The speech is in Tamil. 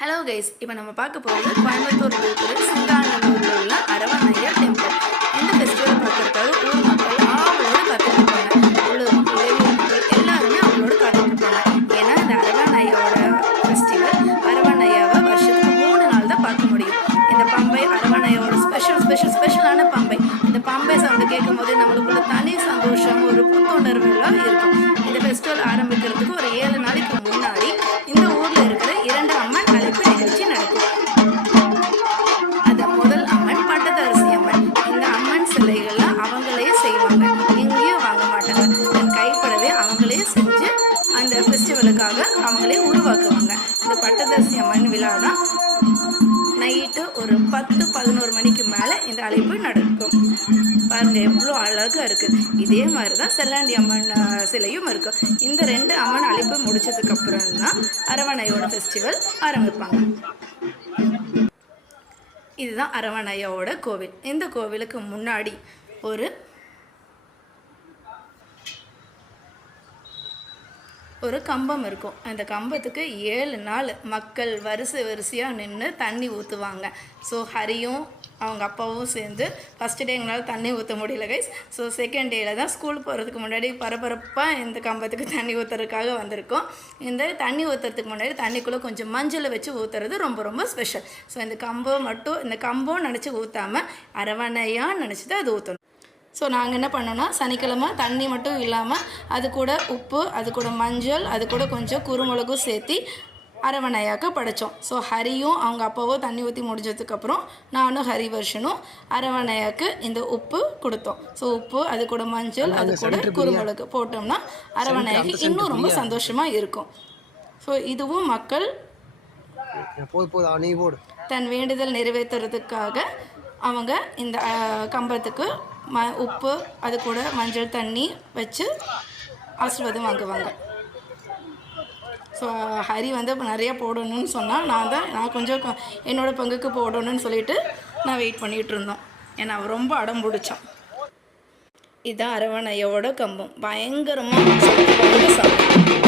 ஹலோ கைஸ், இப்போ நம்ம பார்க்க போகிறது கோயம்புத்தூரில் இருக்கிற சிங்காநல்லூரில் உள்ள அரவணையா டெம்பிள். இந்த ஃபெஸ்டிவலை பார்க்கறதுக்காக ஊர் மக்கள் ஆவலோடு காத்துட்ருப்பாங்க. உள்ளூர் மக்கள், வெளியூர் மக்கள் எல்லாருமே அவங்களோட காத்துட்ருப்பாங்க. ஏன்னா இந்த அரவணையோட ஃபெஸ்டிவல் அரவணையாவை வருஷத்துக்கு 3 நாள் தான் பார்க்க முடியும். இந்த பம்பை அரவணையோட ஸ்பெஷலான பம்பை. இந்த பம்பை சவுண்டு கேட்கும் போது நம்மளுக்குள்ள தனி சந்தோஷம், ஒரு புத்துணர்வு எல்லாம் இருக்கும். இந்த ஃபெஸ்டிவல் ஆரம்பிக்கிறதுக்கு ஒரு 7 நாளைக்கு முன்னாடி இந்த ஊரில் இருக்கிற 2 அம்மன் அழைப்பு நிகழ்ச்சி நடக்கும். அது முதல் அம்மன் பட்டத்தரசி அம்மன். இந்த அம்மன் சிலைகள்லாம் அவங்களே செய்வாங்க, எங்கேயும் வாங்க மாட்டாங்க. தன் கைப்படவே அவங்களே செஞ்சு அந்த ஃபெஸ்டிவலுக்காக அவங்களே உருவாக்குவாங்க. இந்த பட்டத்தரசி அம்மன் விழா தான் நைட்டு ஒரு 10-11 மணிக்கு மேலே இந்த அழைப்பு நடக்கும். பாருங்க எவ்வளோ அழகாக இருக்குது. இதே மாதிரி தான் செல்லாண்டி அம்மன் சிலையும் இருக்கும். இந்த 2 அம்மன் அழைப்பு முடிச்சதுக்கப்புறம் தான் அரவணையோட ஃபெஸ்டிவல் ஆரம்பிப்பாங்க. இதுதான் அரவணையோட கோவில். இந்த கோவிலுக்கு முன்னாடி ஒரு கம்பம் இருக்கும். அந்த கம்பத்துக்கு 7 நாள் மக்கள் வரிசையாக நின்று தண்ணி ஊற்றுவாங்க. ஸோ ஹரியும் அவங்க அப்பாவும் சேர்ந்து ஃபஸ்ட்டு டே எங்களால் தண்ணி ஊற்ற முடியல கைஸ். ஸோ செகண்ட் டேயில் தான் ஸ்கூல் போகிறதுக்கு முன்னாடி பரபரப்பாக இந்த கம்பத்துக்கு தண்ணி ஊற்றுறதுக்காக வந்திருக்கோம். இந்த தண்ணி ஊற்றுறதுக்கு முன்னாடி தண்ணிக்குள்ளே கொஞ்சம் மஞ்சளை வச்சு ஊற்றுறது ரொம்ப ரொம்ப ஸ்பெஷல். ஸோ இந்த கம்பம் நினச்சி ஊற்றாமல் அரவணையாக நினச்சி தான் அது ஊற்றணும். ஸோ நாங்கள் என்ன பண்ணோன்னா, சனிக்கிழமை தண்ணி மட்டும் இல்லாமல் அது கூட உப்பு, அது கூட மஞ்சள், அது கூட கொஞ்சம் குருமிளகும் சேர்த்து அரவணையாக்க படைத்தோம். ஸோ ஹரியும் அவங்க அப்பாவோ தண்ணி ஊற்றி முடிஞ்சதுக்கப்புறம் நானும் ஹரிவர்ஷனும் அரவணையாக்கு இந்த உப்பு கொடுத்தோம். ஸோ உப்பு, அது கூட மஞ்சள், அது கூட குருமிளகு போட்டோம்னா அரவணையாக்கு இன்னும் ரொம்ப சந்தோஷமாக இருக்கும். ஸோ இதுவும் மக்கள் தன் வேண்டுதல் நிறைவேற்றுறதுக்காக அவங்க இந்த கம்பத்துக்கு உப்பு, அது கூட மஞ்சள் தண்ணி வச்சு ஆசீர்வாதம் வாங்குவாங்க. ஸோ ஹரி நிறையா போடணும்னு சொன்னால் நான் கொஞ்சம் என்னோடய பங்குக்கு போடணும்னு சொல்லிட்டு நான் வெயிட் பண்ணிகிட்டு இருந்தோம். ஏன்னா அவன் ரொம்ப அடம் பிடிச்சான். இதுதான் அரவணையோட கம்பம். பயங்கரமாக சாப்பிட்டு